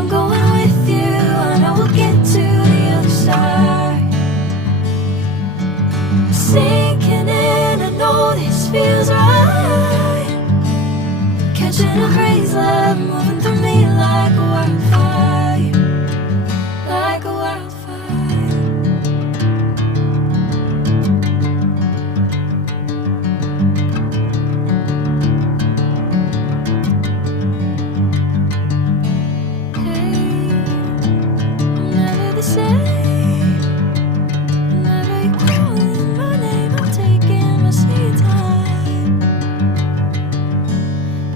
I'm going with you, I know we'll get to the other side. Sinking in, I know this feels right. Catching a breeze, love moving through me like a wildfire, like a wildfire. Hey, I'm never the same. Whenever you're calling my name, I'm taking my sweet time.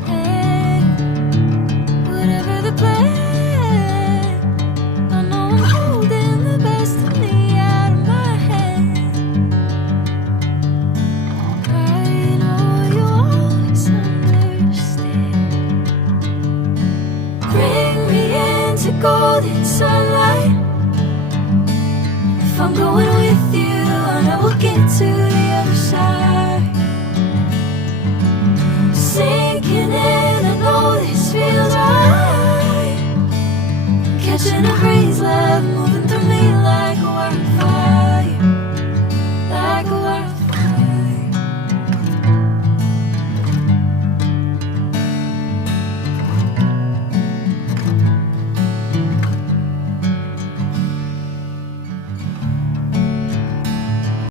Hey, whatever the plan, I know I'm holding the best of me out of my hand. I know you always understand. Bring me into golden sunlight. If I'm going with you, I know we'll get to the other side. Sinking in, I know this feels right.